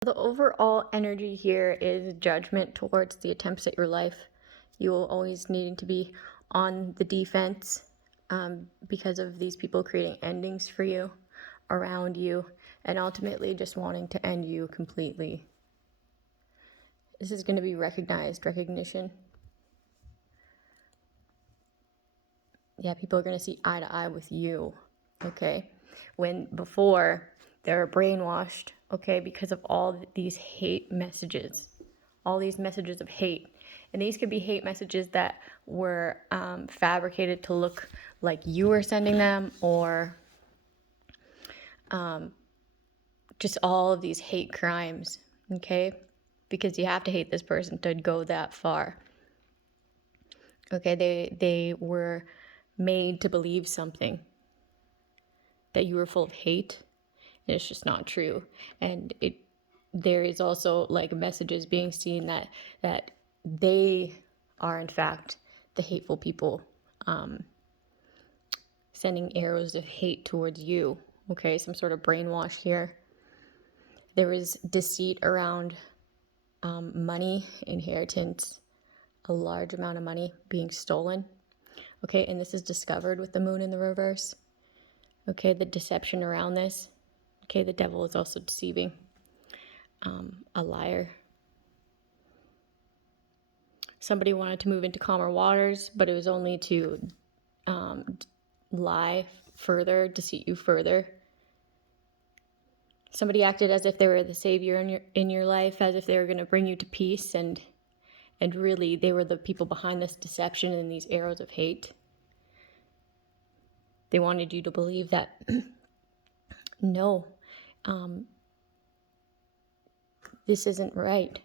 The overall energy here is judgment towards the attempts at your life. You will always needing to be on the defense because of these people creating endings for you, around you, and ultimately just wanting to end you completely. This is going to be recognition. Yeah, people are going to see eye to eye with you, okay? When before they're brainwashed, okay, because of all these hate messages, all these messages of hate. And these could be hate messages that were fabricated to look like you were sending them, or just all of these hate crimes, okay? Because you have to hate this person to go that far. Okay, they were made to believe something, that you were full of hate, and it's just not true. And there is also like messages being seen that they are in fact the hateful people, sending arrows of hate towards you. Okay, some sort of brainwash here. There is deceit around money, inheritance, a large amount of money being stolen. Okay, and this is discovered with the moon in the reverse. Okay, the deception around this. Okay, the devil is also deceiving. A liar. Somebody wanted to move into calmer waters, but it was only to lie further, deceive you further. Somebody acted as if they were the savior in your life, as if they were going to bring you to peace, and really they were the people behind this deception and these arrows of hate. They wanted you to believe that no, this isn't right.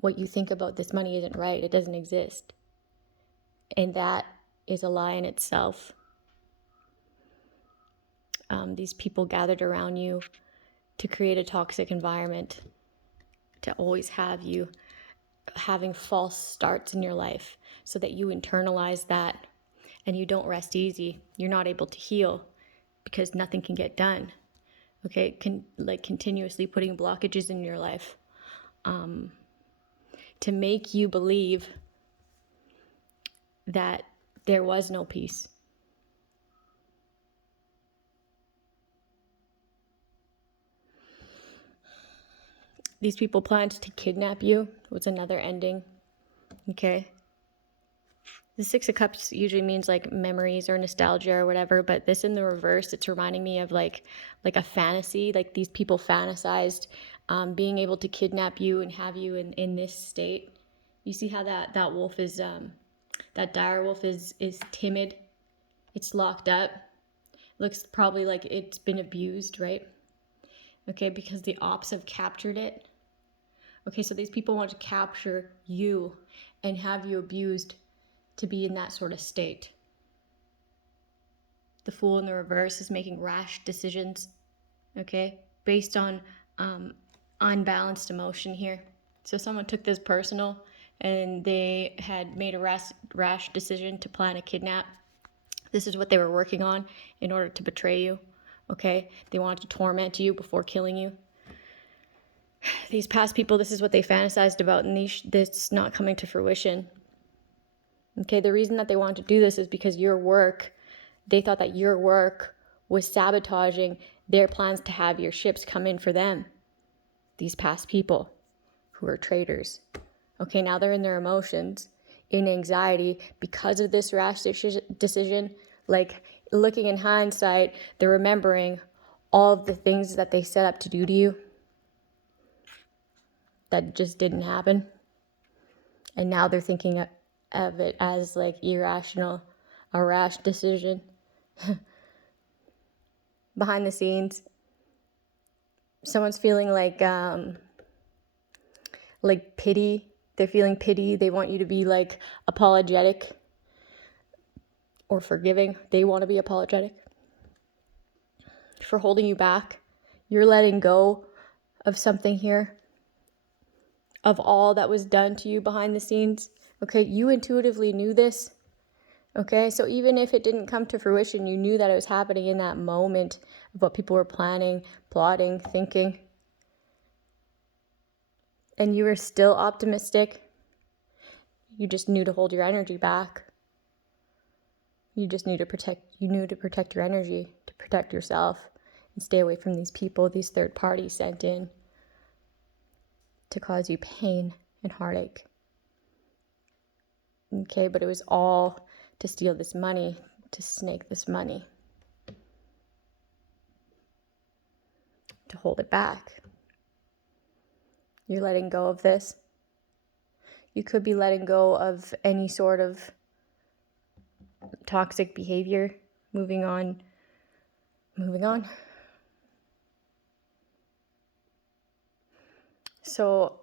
What you think about this money isn't right. It doesn't exist. And that is a lie in itself. These people gathered around you to create a toxic environment, to always have you having false starts in your life, so that you internalize that and you don't rest easy. You're not able to heal because nothing can get done. Okay, continuously putting blockages in your life to make you believe that there was no peace. These people planned to kidnap you. Was another ending. Okay. The Six of Cups usually means like memories or nostalgia or whatever, but this in the reverse, it's reminding me of like a fantasy. Like these people fantasized being able to kidnap you and have you in this state. You see how that wolf is, that dire wolf is timid. It's locked up. Looks probably like it's been abused, right? Okay, because the ops have captured it. Okay, so these people want to capture you and have you abused to be in that sort of state. The Fool in the reverse is making rash decisions, okay, based on unbalanced emotion here. So someone took this personal and they had made a rash decision to plan a kidnap. This is what they were working on in order to betray you, okay? They wanted to torment you before killing you. These past people, this is what they fantasized about, and this not coming to fruition. Okay, the reason that they want to do this is because they thought that your work was sabotaging their plans to have your ships come in for them. These past people who are traitors. Okay, now they're in their emotions, in anxiety because of this rash decision. Like looking in hindsight, they're remembering all of the things that they set up to do to you that just didn't happen. And now they're thinking of it as like irrational, a rash decision. Behind the scenes, someone's feeling like pity. They're feeling pity. They want you to be like apologetic or forgiving. They want to be apologetic for holding you back. You're letting go of something here, of all that was done to you behind the scenes. Okay, you intuitively knew this. Okay, so even if it didn't come to fruition, you knew that it was happening in that moment of what people were planning, plotting, thinking. And you were still optimistic. You just knew to hold your energy back. You just knew to protect your energy, to protect yourself and stay away from these people, these third parties sent in to cause you pain and heartache. Okay, but it was all to steal this money, to snake this money, to hold it back. You're letting go of this. You could be letting go of any sort of toxic behavior. Moving on. So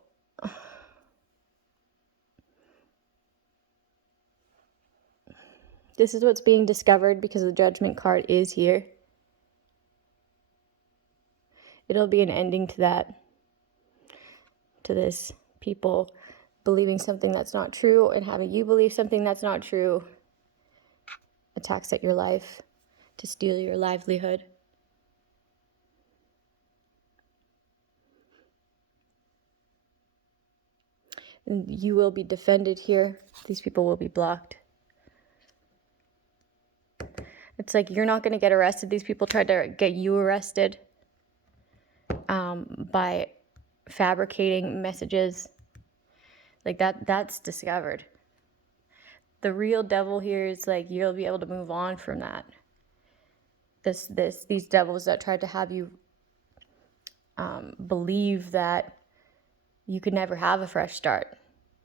this is what's being discovered because the Judgment card is here. It'll be an ending to that, to this people believing something that's not true and having you believe something that's not true. Attacks at your life to steal your livelihood. And you will be defended here. These people will be blocked. It's like you're not going to get arrested. These people tried to get you arrested by fabricating messages. Like that's discovered. The real devil here is like you'll be able to move on from that. These devils that tried to have you believe that you could never have a fresh start,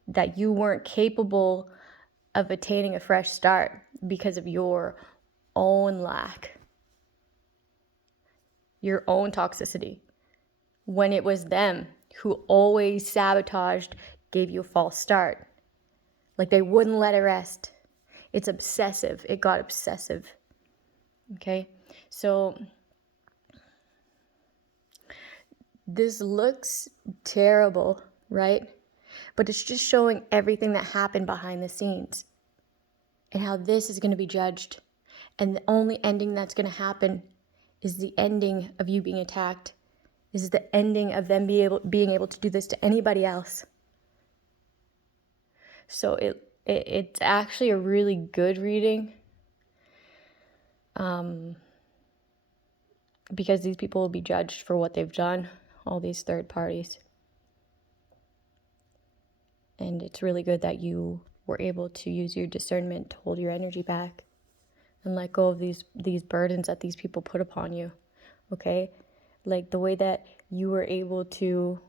that you weren't capable of attaining a fresh start because of your own lack, your own toxicity, when it was them who always sabotaged, gave you a false start. Like they wouldn't let it rest. It's obsessive. It got obsessive. Okay? So this looks terrible, right? But it's just showing everything that happened behind the scenes and how this is going to be judged. And the only ending that's going to happen is the ending of you being attacked. This is the ending of them being able to do this to anybody else. So it's actually a really good reading. Because these people will be judged for what they've done, all these third parties. And it's really good that you were able to use your discernment to hold your energy back and let go of these burdens that these people put upon you, okay? Like the way that you were able to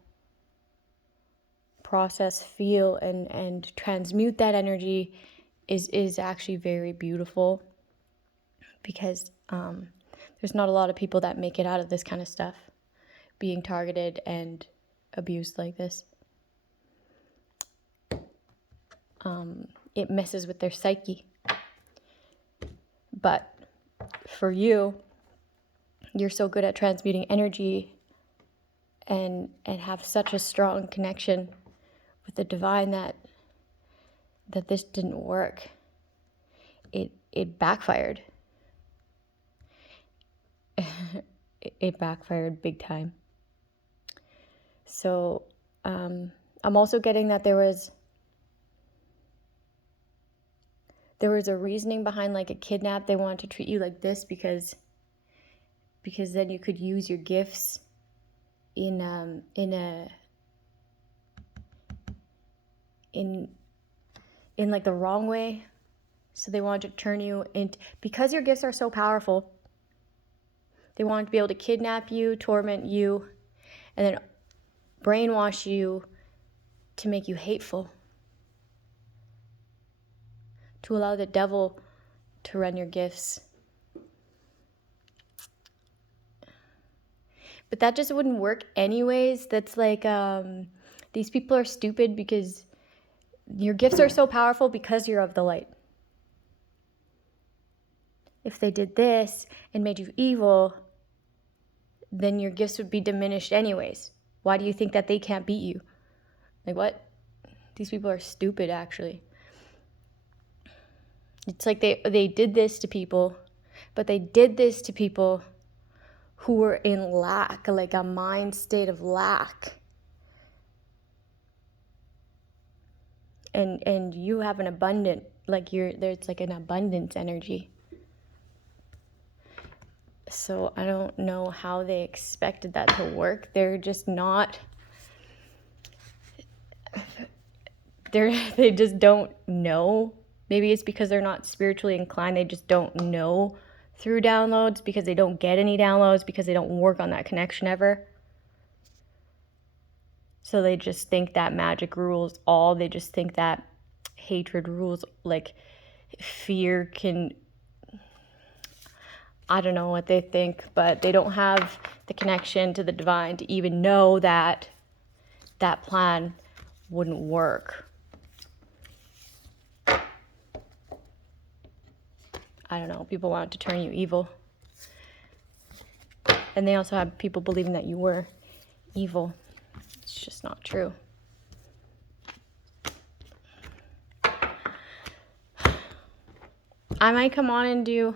process, feel, and transmute that energy is actually very beautiful, because there's not a lot of people that make it out of this kind of stuff, being targeted and abused like this. It messes with their psyche. But for you, you're so good at transmuting energy and have such a strong connection with the divine that this didn't work. It backfired. It backfired big time. So I'm also getting that there was a reasoning behind like a kidnap. They wanted to treat you like this because then you could use your gifts in like the wrong way. So they wanted to turn you into, because your gifts are so powerful, they wanted to be able to kidnap you, torment you, and then brainwash you to make you hateful, to allow the devil to run your gifts. But that just wouldn't work anyways. That's like, these people are stupid because your gifts are so powerful because you're of the light. If they did this and made you evil, then your gifts would be diminished anyways. Why do you think that they can't beat you? Like what? These people are stupid, actually. It's like they did this to people, but they did this to people who were in lack, like a mind state of lack. And you have an abundant, like there's like an abundance energy. So I don't know how they expected that to work. They're just not, they just don't know. Maybe it's because they're not spiritually inclined. They just don't know through downloads, because they don't get any downloads, because they don't work on that connection ever. So they just think that magic rules all. They just think that hatred rules, like fear can, I don't know what they think, but they don't have the connection to the divine to even know that that plan wouldn't work. I don't know. People want to turn you evil. And they also have people believing that you were evil. It's just not true. I might come on and do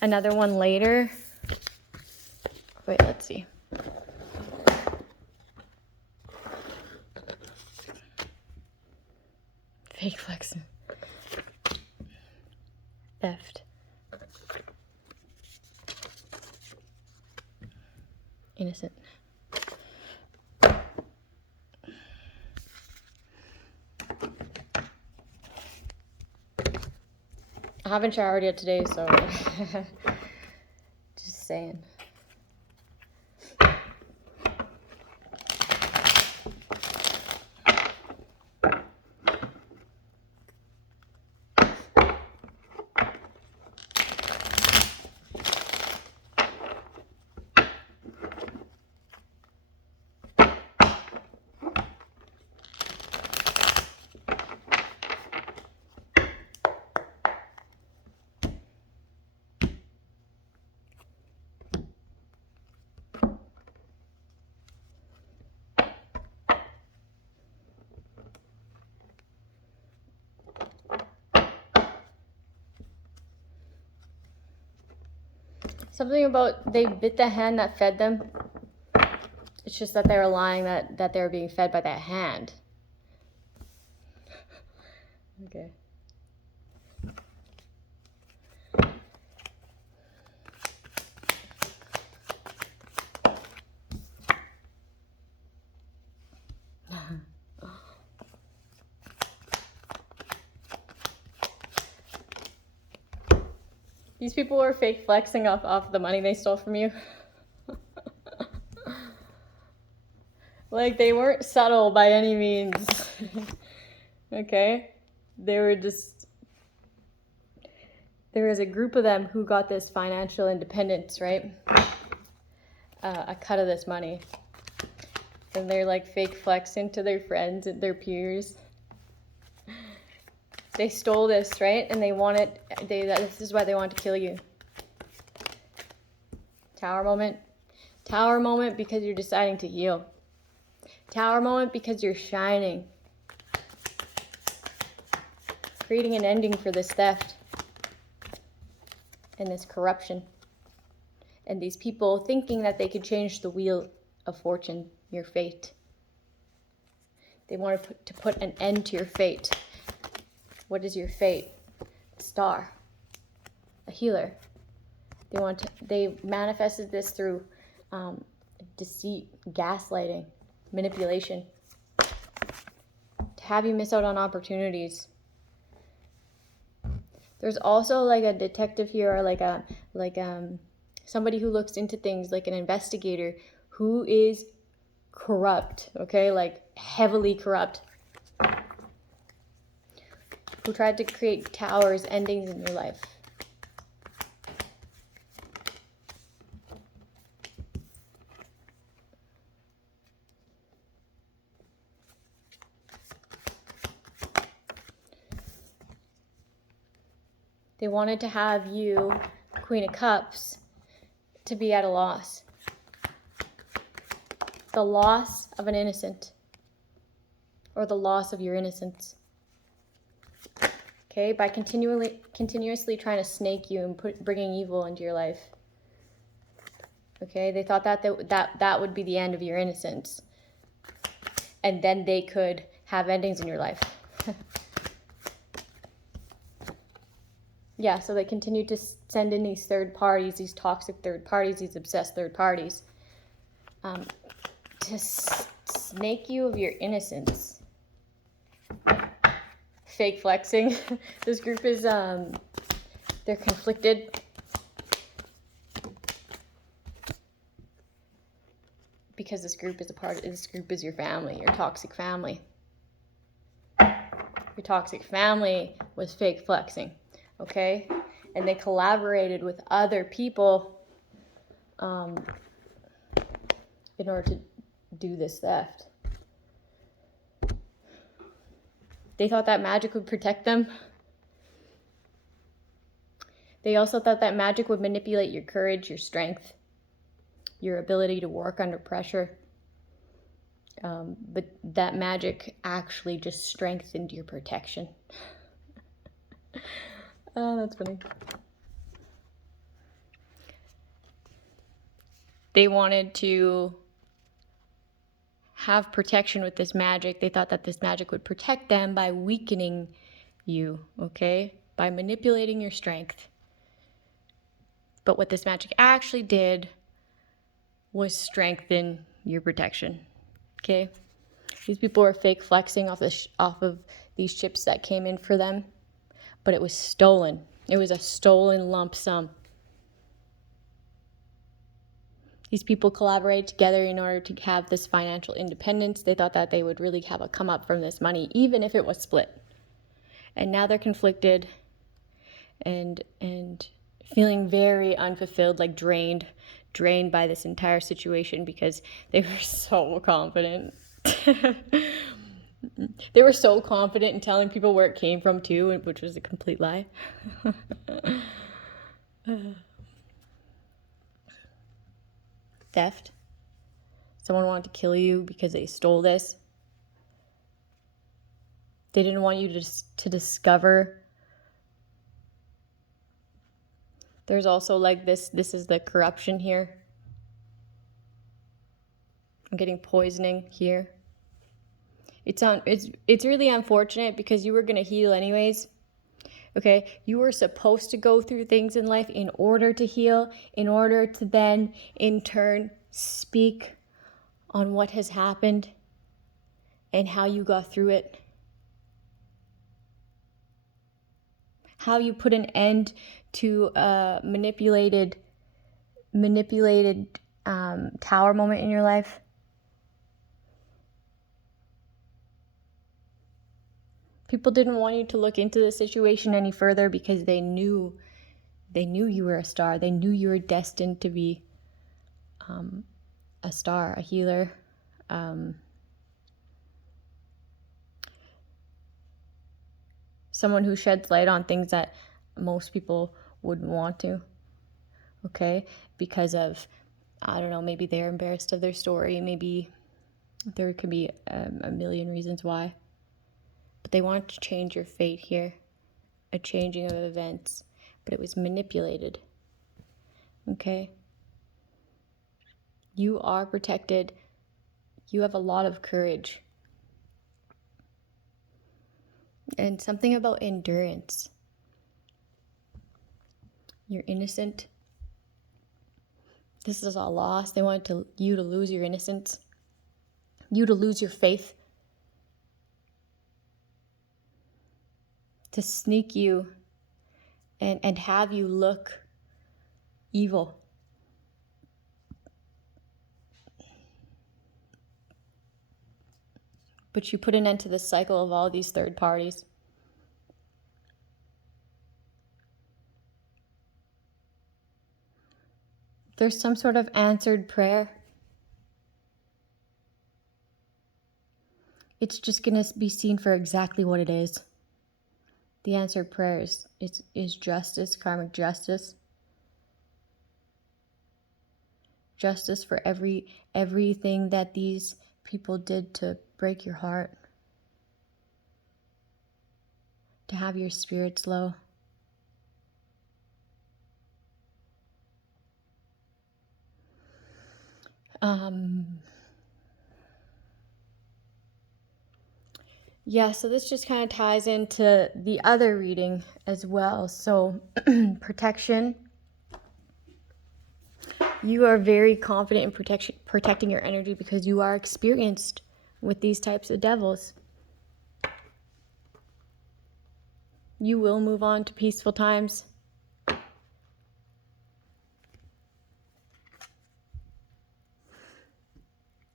another one later. Wait, let's see. Fake Flexin. Theft. Innocent. I haven't showered yet today, so just saying. Something about they bit the hand that fed them. It's just that they were lying that they were being fed by that hand. Okay. These people were fake flexing off the money they stole from you. Like, they weren't subtle by any means. Okay? They were just... There was a group of them who got this financial independence, right? A cut of this money. And they're like fake flexing to their friends and their peers. They stole this, right? And they wanted, this is why they wanted to kill you. Tower moment. Tower moment because you're deciding to heal. Tower moment because you're shining. Creating an ending for this theft. And this corruption. And these people thinking that they could change the wheel of fortune, your fate. They wanted to put an end to your fate. What is your fate? A star. A healer. They manifested this through deceit, gaslighting, manipulation. To have you miss out on opportunities. There's also like a detective here, or like somebody who looks into things, like an investigator who is corrupt, okay? Like heavily corrupt. Who tried to create towers, endings in your life. They wanted to have you, Queen of Cups, to be at a loss. The loss of an innocent. Or the loss of your innocence. Okay, okay, by continuously trying to snake you and bringing evil into your life. Okay, they thought that would be the end of your innocence, and then they could have endings in your life. Yeah, so they continued to send in these third parties, these toxic third parties, these obsessed third parties, to snake you of your innocence. Fake flexing. This group is, they're conflicted because this group is your family, your toxic family. Your toxic family was fake flexing, okay? And they collaborated with other people in order to do this theft. They thought that magic would protect them. They also thought that magic would manipulate your courage, your strength, your ability to work under pressure. But that magic actually just strengthened your protection. Oh, that's funny. They wanted to have protection with this magic. They thought that this magic would protect them by weakening you, okay? By manipulating your strength. But what this magic actually did was strengthen your protection, okay? These people were fake flexing off of these chips that came in for them, but it was stolen. It was a stolen lump sum. These people collaborated together in order to have this financial independence. They thought that they would really have a come up from this money, even if it was split. And now they're conflicted and feeling very unfulfilled, like drained by this entire situation because they were so confident. They were so confident in telling people where it came from too, which was a complete lie. Theft. Someone wanted to kill you because they stole this. They didn't want you to discover. There's also like this is the corruption here. I'm getting poisoning here. It's really unfortunate because you were going to heal anyways. Okay, you were supposed to go through things in life in order to heal, in order to then in turn speak on what has happened and how you got through it. How you put an end to a manipulated tower moment in your life. People didn't want you to look into the situation any further because they knew you were a star. They knew you were destined to be a star, a healer. Someone who sheds light on things that most people wouldn't want to. Okay? Because of, I don't know, maybe they're embarrassed of their story. Maybe there could be a million reasons why. But they wanted to change your fate here. A changing of events. But it was manipulated. Okay? You are protected. You have a lot of courage. And something about endurance. You're innocent. This is a loss. They wanted you to lose your innocence. You to lose your faith. To sneak you and have you look evil. But you put an end to the cycle of all these third parties. There's some sort of answered prayer. It's just going to be seen for exactly what it is. The answered prayer is justice, karmic justice. Justice for everything that these people did to break your heart. to have your spirits low. Yeah, so this just kind of ties into the other reading as well. So protection. You are very confident in protecting your energy because you are experienced with these types of devils. You will move on to peaceful times.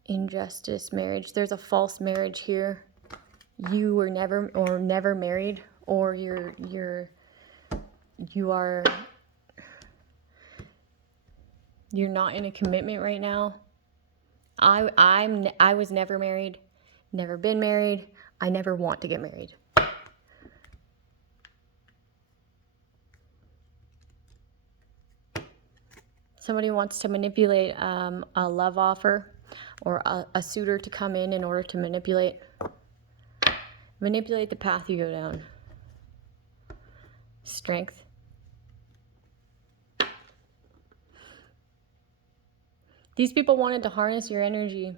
Injustice, marriage. There's a false marriage here. You were never married, or you're not in a commitment right now. I was never married, never been married. I never want to get married. Somebody wants to manipulate a love offer or a suitor to come in order to manipulate the path you go down. Strength. These people wanted to harness your energy.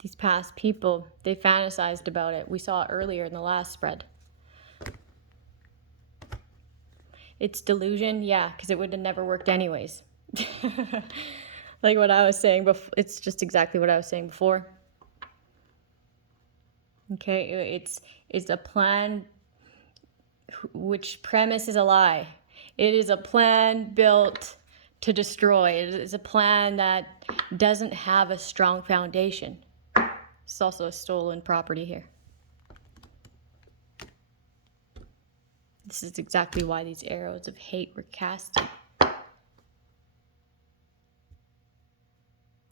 These past people, they fantasized about it. We saw it earlier in the last spread. It's delusion, yeah, because it would have never worked anyways. Like what I was saying before, it's just exactly what I was saying before. Okay, it's a plan which premise is a lie. It is a plan built to destroy. It is a plan that doesn't have a strong foundation. It's also a stolen property here. This is exactly why these arrows of hate were casted.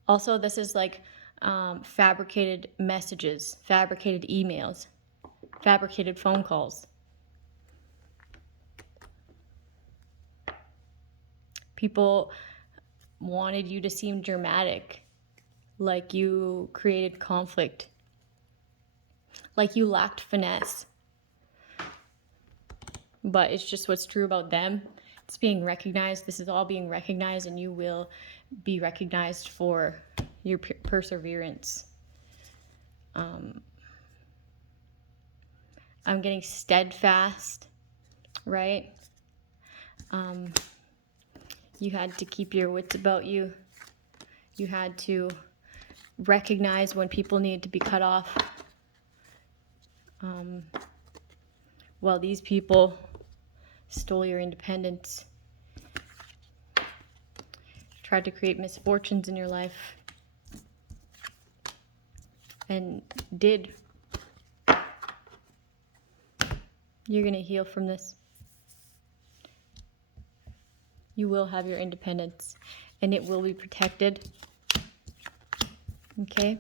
Also, this is like fabricated messages, fabricated emails, fabricated phone calls. People wanted you to seem dramatic, like you created conflict, like you lacked finesse. But it's just what's true about them. It's being recognized. This is all being recognized, and you will be recognized for your perseverance. I'm getting steadfast, right? You had to keep your wits about you. You had to recognize when people needed to be cut off. Well, these people stole your independence, tried to create misfortunes in your life, and did. You're going to heal from this. You will have your independence, and it will be protected. Okay?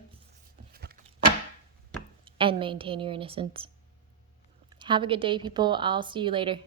And maintain your innocence. Have a good day, people. I'll see you later.